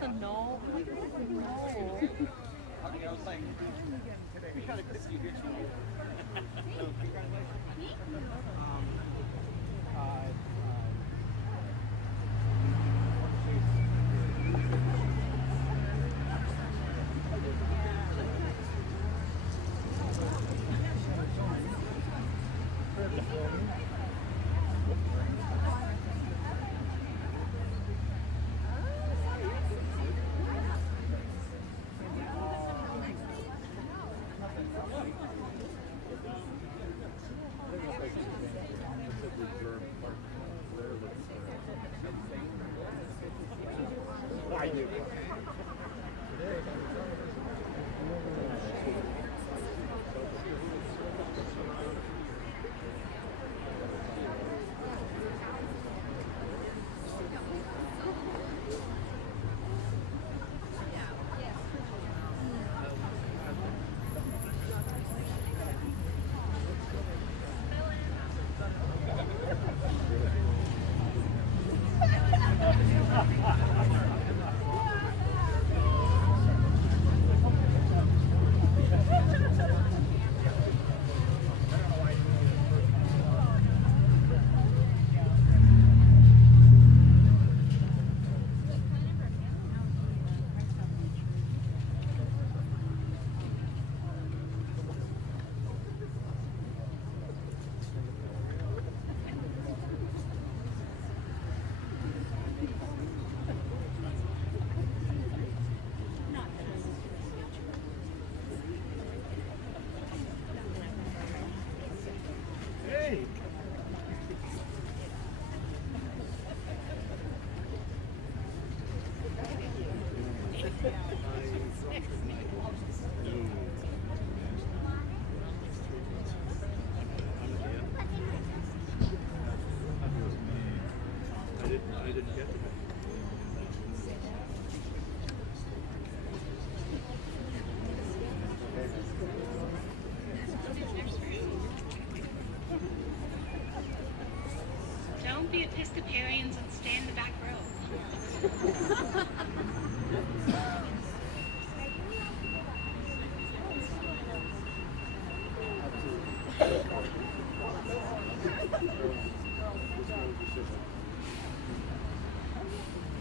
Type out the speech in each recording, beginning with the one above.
No. I was saying, we kind of could see you. So, congratulations. Don't be Episcopalians and stay in the back row.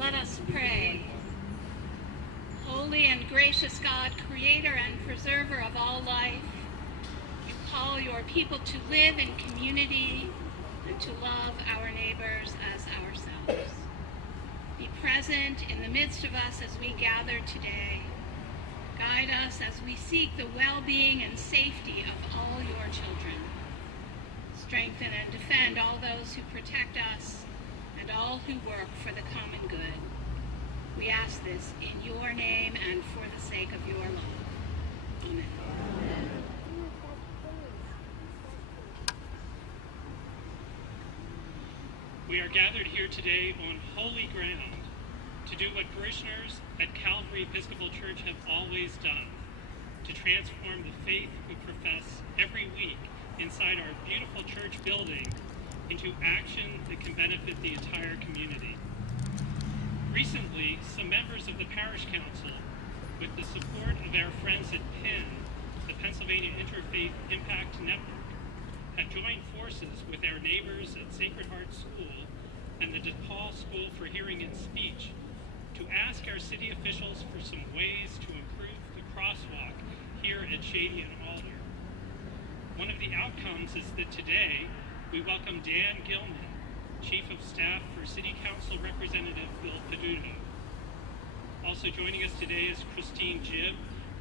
Let us pray. Holy and gracious God, creator and preserver of all life, you call your people to live in community and to love our neighbors as ourselves. Be present in the midst of us as we gather today. Guide us as we seek the well-being and safety of all your children. Strengthen and defend all those who protect us and all who work for the common good. We ask this in your name and for the sake of your love. Amen. We are gathered here today on holy ground to do what parishioners at Calvary Episcopal Church have always done, to transform the faith we profess every week inside our beautiful church building into action that can benefit the entire community. Recently, some members of the Parish Council, with the support of our friends at PIIN, the Pennsylvania Interfaith Impact Network, have joined forces with our neighbors at Sacred Heart School and the DePaul School for Hearing and Speech to ask our city officials for some ways to improve the crosswalk here at Shady and Alder. One of the outcomes is that today we welcome Dan Gilman, Chief of Staff for City Council Representative Bill Peduto. Also joining us today is Christine Gibb,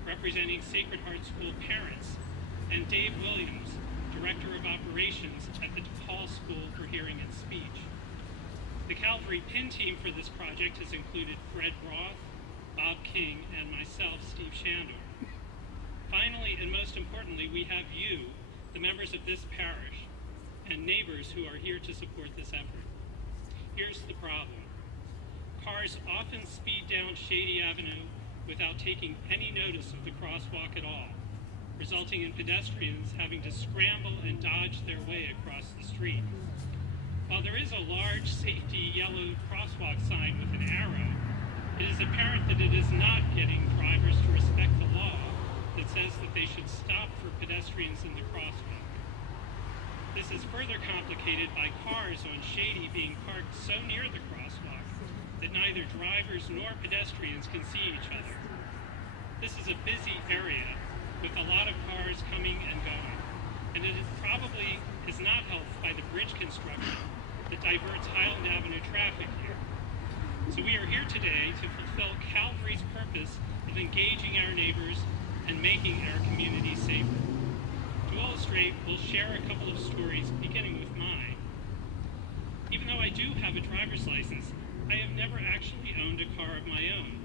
representing Sacred Heart School parents, and Dave Williams, Director of Operations at the DePaul School for Hearing and Speech. The Calvary PIIN team for this project has included Fred Roth, Bob King, and myself, Steve Shandor. Finally, and most importantly, we have you, the members of this parish, and neighbors who are here to support this effort. Here's the problem. Cars often speed down Shady Avenue without taking any notice of the crosswalk at all, resulting in pedestrians having to scramble and dodge their way across the street. While there is a large safety yellow crosswalk sign with an arrow, it is apparent that it is not getting drivers to respect the law that says that they should stop for pedestrians in the crosswalk. This is further complicated by cars on Shady being parked so near the crosswalk that neither drivers nor pedestrians can see each other. This is a busy area with a lot of cars coming and going, and it probably is not helped by the bridge construction that diverts Highland Avenue traffic here. So we are here today to fulfill Calvary's purpose of engaging our neighbors and making our community safer. To illustrate, we'll share a couple of stories, beginning with mine. Even though I do have a driver's license, I have never actually owned a car of my own,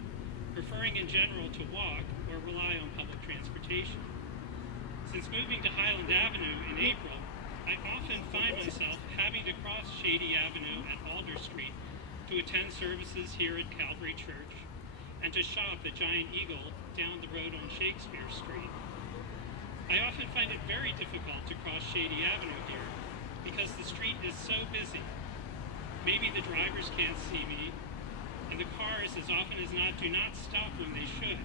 preferring in general to walk or rely on public transportation. Since moving to Highland Avenue in April, I often find myself having to cross Shady Avenue at Alder Street to attend services here at Calvary Church and to shop at Giant Eagle down the road on Shakespeare Street. I often find it very difficult to cross Shady Avenue here because the street is so busy. Maybe the drivers can't see me, and the cars as often as not do not stop when they should.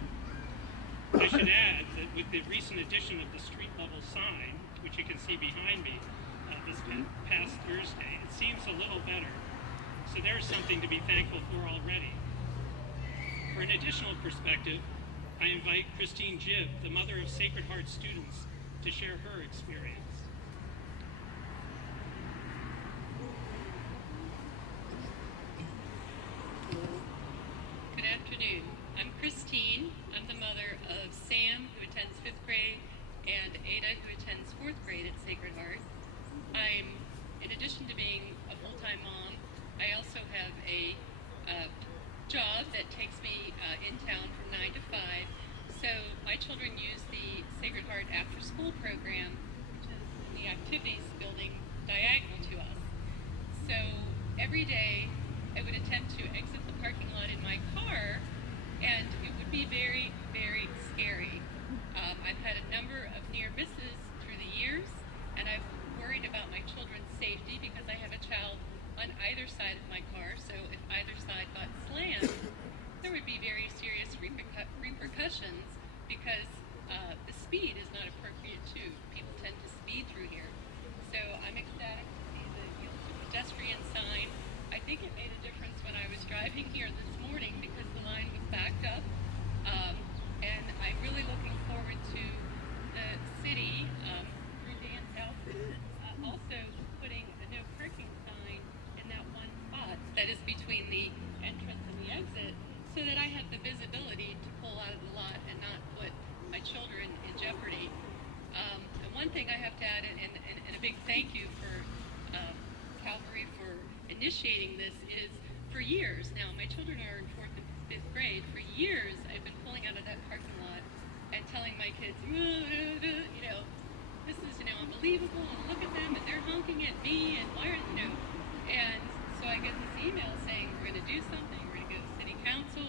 I should add that with the recent addition of the street level sign, which you can see behind me this past Thursday, it seems a little better. So there's something to be thankful for already. For an additional perspective, I invite Christine Gibb, the mother of Sacred Heart students, to share her experience. Good afternoon. I'm Christine. I'm the mother of Sam, who attends 5th grade, and Ada, who attends 4th grade at Sacred Heart. In addition to being a full-time mom, I also have a job that takes me in town from 9 to 5. So my children use the Sacred Heart after-school program, which is in the activities building diagonal to us. So every day I would attempt to exit the parking lot in my car, and it would be very, very scary. I've had a number of near misses through the years, and I've worried about my children's safety because I have a child on either side of my car, so if either side got slammed, there would be very serious repercussions because the speed is not appropriate too. People tend to speed through here. So I'm ecstatic to see the pedestrian sign. I think it made a difference when I was driving here this morning because the line was backed up. And I'm really looking forward to the city, through Dan's house, also putting a no parking sign in that one spot that is between the entrance and the exit, so that I have the visibility to pull out of the lot and not put my children in jeopardy. And one thing I have to add, and a big thank you for Calvary for initiating this, is for years now, my children are in 4th and 5th grade, for years I've been pulling out of that parking lot and telling my kids, this is, unbelievable, and look at them, and they're honking at me, and why are, and so I get this email saying, we're going to do something, we're going to go to city council,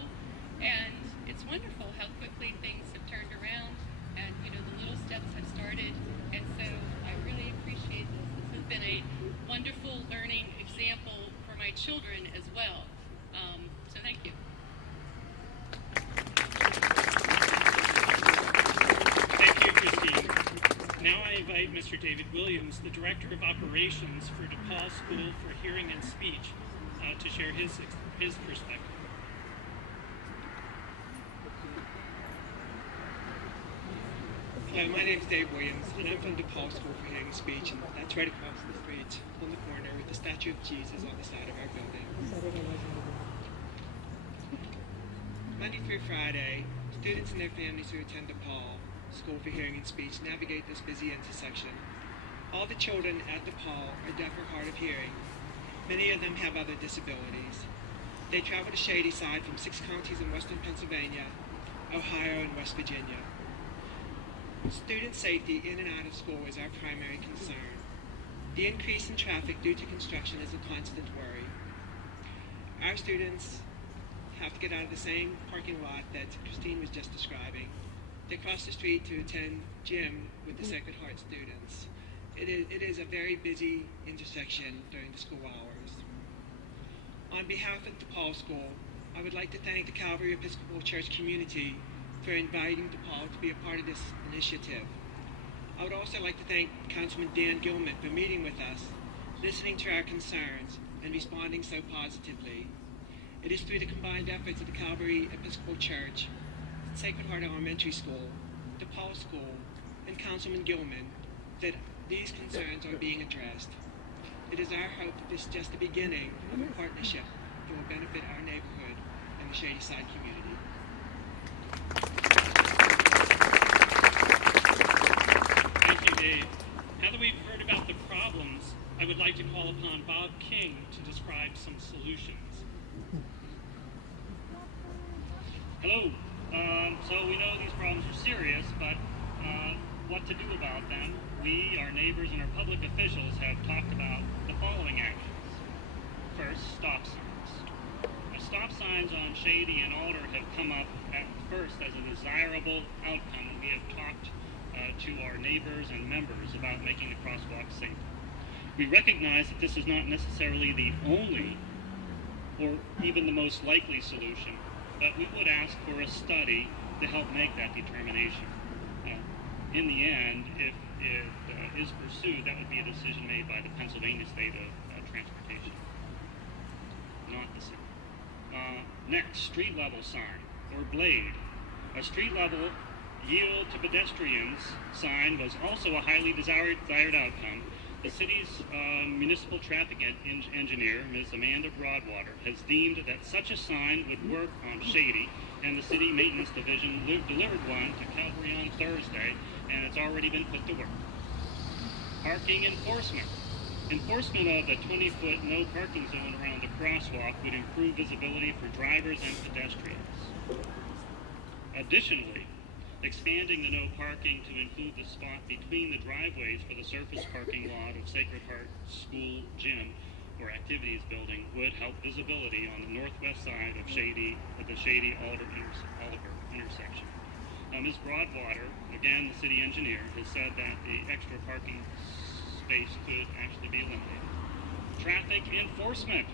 and it's wonderful how quickly things have turned around, and, the little steps have started, and so I really appreciate this. This has been a wonderful learning example for my children as well, so thank you. Thank you, Christine. Now I invite Mr. David Williams, the Director of Operations for DePaul School for Hearing and Speech, to share his perspective. Hi, my name is Dave Williams, and I'm from DePaul School for Hearing and Speech, and that's right across the street on the corner with the statue of Jesus on the side of our building. Monday through Friday, students and their families who attend DePaul School for Hearing and Speech navigate this busy intersection. All the children at DePaul are deaf or hard of hearing. Many of them have other disabilities. They travel to Shady side from 6 counties in western Pennsylvania, Ohio, and West Virginia. Student safety in and out of school is our primary concern. The increase in traffic due to construction is a constant worry. Our students have to get out of the same parking lot that Christine was just describing. They cross the street to attend gym with the Sacred Heart students. It is a very busy intersection during the school hours. On behalf of DePaul School, I would like to thank the Calvary Episcopal Church community for inviting DePaul to be a part of this initiative. I would also like to thank Councilman Dan Gilman for meeting with us, listening to our concerns, and responding so positively. It is through the combined efforts of the Calvary Episcopal Church, Sacred Heart Elementary School, DePaul School, and Councilman Gilman that these concerns are being addressed. It is our hope that this is just the beginning of a partnership that will benefit our neighborhood and the Shady Side community. Thank you, Dave. Now that we've heard about the problems, I would like to call upon Bob King to describe some solutions. Hello. So we know these problems are serious, but what to do about them? We, our neighbors, and our public officials have talked about the following actions. First, stop signs. Stop signs on Shady and Alder have come up at first as a desirable outcome, and we have talked to our neighbors and members about making the crosswalk safer. We recognize that this is not necessarily the only or even the most likely solution, but we would ask for a study to help make that determination. In the end, if it is pursued, that would be a decision made by the Pennsylvania State of Transportation, not the city. Next, street level sign or blade. A street level yield to pedestrians sign was also a highly desired outcome. The city's municipal traffic engineer, Ms. Amanda Broadwater, has deemed that such a sign would work on Shady, and the city maintenance division delivered one to Calvary on Thursday, and it's already been put to work. Parking enforcement. Enforcement of the 20-foot no parking zone around the crosswalk would improve visibility for drivers and pedestrians. Additionally, expanding the no parking to include the spot between the driveways for the surface parking lot of Sacred Heart School Gym or Activities Building would help visibility on the northwest side of the Shady-Alder intersection. Ms. Broadwater, again the city engineer, has said that the extra parking space could actually be eliminated. Traffic enforcement.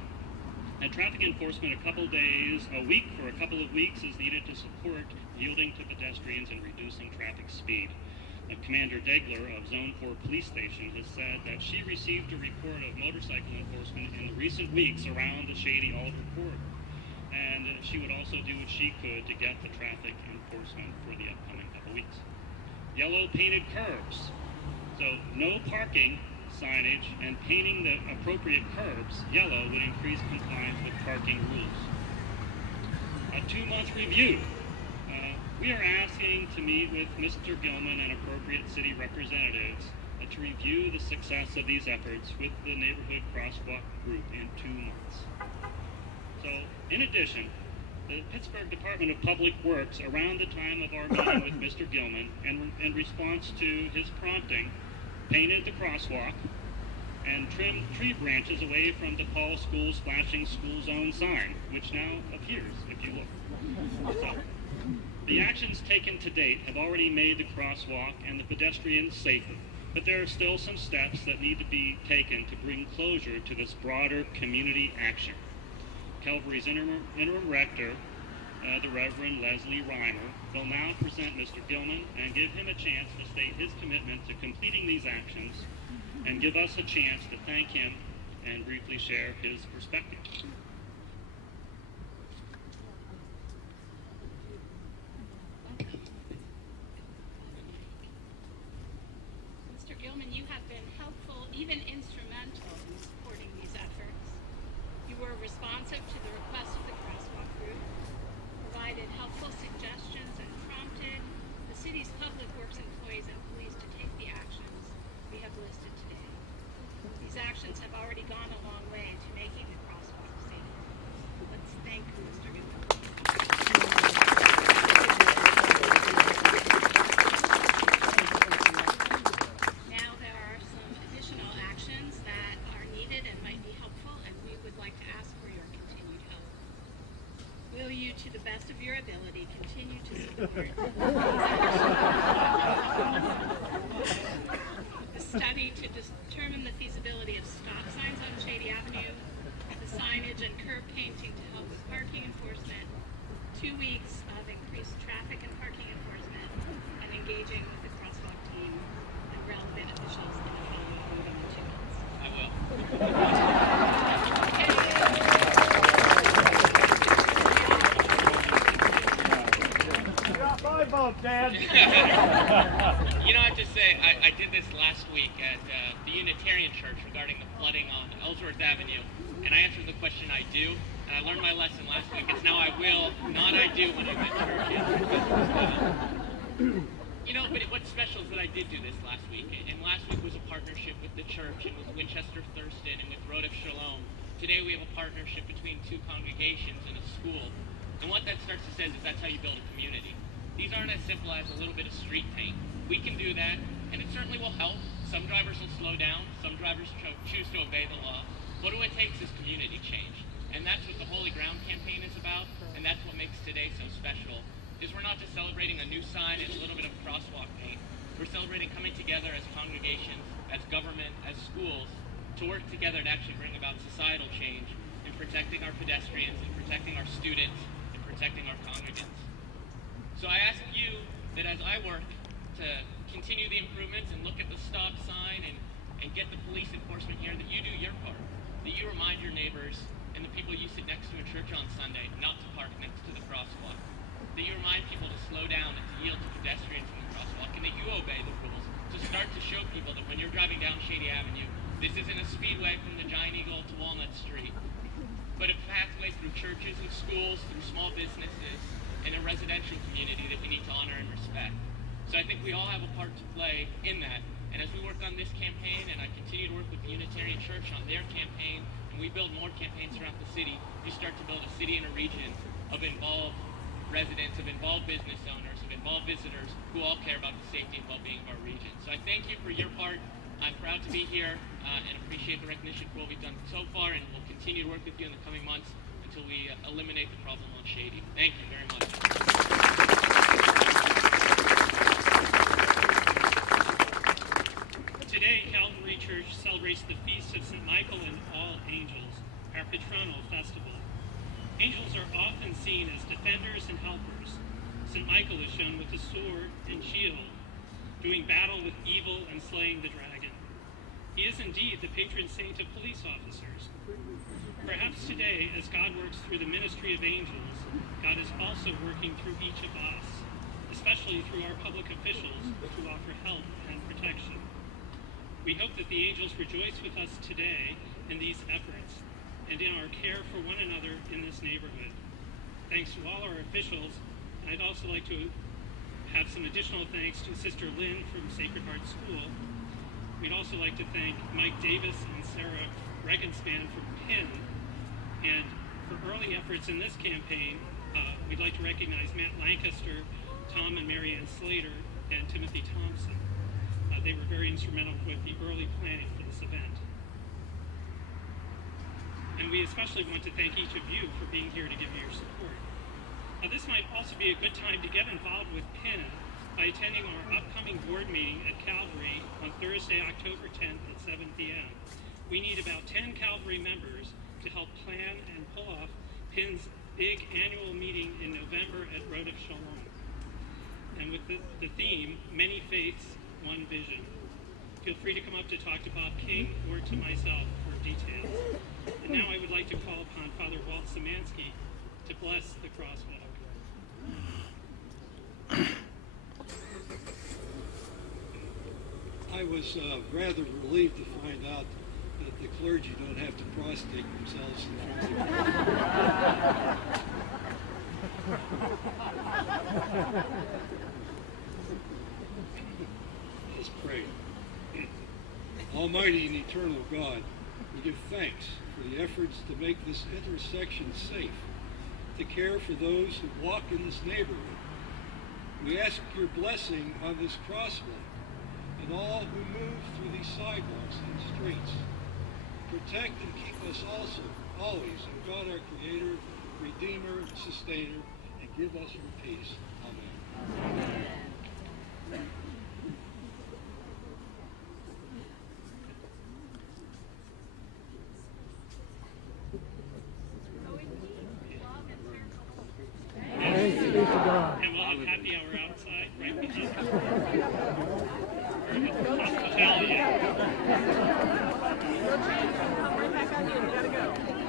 And traffic enforcement a couple days a week for a couple of weeks is needed to support yielding to pedestrians and reducing traffic speed. Commander Degler of Zone 4 Police Station has said that she received a report of motorcycle enforcement in the recent weeks around the Shady-Alder corridor. And she would also do what she could to get the traffic enforcement for the upcoming couple weeks. Yellow painted curbs. So no parking signage and painting the appropriate curbs yellow would increase compliance with parking rules. A 2-month review. We are asking to meet with Mr. Gilman and appropriate city representatives to review the success of these efforts with the neighborhood crosswalk group in 2 months. So, in addition, the Pittsburgh Department of Public Works, around the time of our meeting with Mr. Gilman, and in response to his prompting, painted the crosswalk and trimmed tree branches away from DePaul School's flashing school zone sign, which now appears if you look. So, the actions taken to date have already made the crosswalk and the pedestrians safer, but there are still some steps that need to be taken to bring closure to this broader community action. Calvary's interim rector, the Reverend Leslie Reimer, will now present Mr. Gilman and give him a chance to state his commitment to completing these actions and give us a chance to thank him and briefly share his perspective. Mr. Gilman, you have been helpful, even instrumental in supporting these efforts. You were responsive to the request of the crosswalk group, provided helpful suggestions, and prompted the city's public works employees and police to take the actions we have listed today. These actions have already gone a long way to making the crosswalk safer. Let's thank Mr. Gilman. Now there are some additional actions that are needed and might be helpful, and we would like to ask for your continued help. Will you, to the best of your ability, continue to support the study to determine the feasibility of stop signs on Shady Avenue, the sign signage and curb painting to help with parking enforcement, 2 weeks of increased traffic and parking enforcement, and engaging with the Crosswalk team and relevant officials in the following voting in 2 months. I will. My vote, Dan. You know, I have to say, I did this last week at the Unitarian Church regarding the flooding on Ellsworth Avenue, and I answered the question I do, and I learned my lesson last week. It's now I will, not I do when I'm at churches. You know, but what's special is that I did do this last week, and last week was a partnership with the church and with Winchester Thurston and with Road of Shalom. Today we have a partnership between 2 congregations and a school, and what that starts to say is that's how you build a community. These aren't as simple as a little bit of street paint. We can do that, and it certainly will help. Some drivers will slow down. Some drivers choose to obey the law. But what it takes is community change. And that's what the Holy Ground campaign is about, and that's what makes today so special, is we're not just celebrating a new sign and a little bit of crosswalk paint. We're celebrating coming together as congregations, as government, as schools, to work together to actually bring about societal change in protecting our pedestrians, in protecting our students, in protecting our congregants. So I ask you that as I work to continue the improvements and look at the stop sign and get the police enforcement here, that you do your part, that you remind your neighbors and the people you sit next to in church on Sunday not to park next to the crosswalk, that you remind people to slow down and to yield to pedestrians in the crosswalk, and that you obey the rules, to start to show people that when you're driving down Shady Avenue, this isn't a speedway from the Giant Eagle to Walnut Street, but a pathway through churches and schools, through small businesses, and a residential community that we need to honor and respect. So I think we all have a part to play in that. And as we work on this campaign, and I continue to work with the Unitarian Church on their campaign, and we build more campaigns throughout the city, you start to build a city and a region of involved residents, of involved business owners, of involved visitors who all care about the safety and well-being of our region. So I thank you for your part. I'm proud to be here and appreciate the recognition for what we've done so far, and we'll continue to work with you in the coming months until we eliminate the problem on Shady. Thank you very much. Today, Calvary Church celebrates the Feast of St. Michael and All Angels, our patronal festival. Angels are often seen as defenders and helpers. St. Michael is shown with a sword and shield, doing battle with evil and slaying the dragon. He is indeed the patron saint of police officers. Perhaps today, as God works through the ministry of angels, God is also working through each of us, especially through our public officials who offer help and protection. We hope that the angels rejoice with us today in these efforts and in our care for one another in this neighborhood. Thanks to all our officials, I'd also like to have some additional thanks to Sister Lynn from Sacred Heart School. We'd also like to thank Mike Davis and Sarah Regenspan from PIIN. And for early efforts in this campaign, we'd like to recognize Matt Lancaster, Tom and Marianne Slater, and Timothy Thompson. They were very instrumental with the early planning for this event. And we especially want to thank each of you for being here to give your support. This might also be a good time to get involved with PIIN by attending our upcoming board meeting at Calvary on Thursday, October 10th at 7 p.m. We need about 10 Calvary members to help plan and pull off PIIN's big annual meeting in November at Road of Shalom. And with the theme, Many Faiths, One Vision. Feel free to come up to talk to Bob King or to myself for details. And now I would like to call upon Father Walt Szymanski to bless the crosswalk. I was rather relieved to find out that the clergy don't have to prostrate themselves in front of Let's pray. Almighty and eternal God, we give thanks for the efforts to make this intersection safe, to care for those who walk in this neighborhood. We ask your blessing on this crosswalk and all who move through these sidewalks and streets. Protect and keep us also, always, in God our Creator, Redeemer, Sustainer, and give us your peace. Amen. hospitality. Right back on you. We gotta go.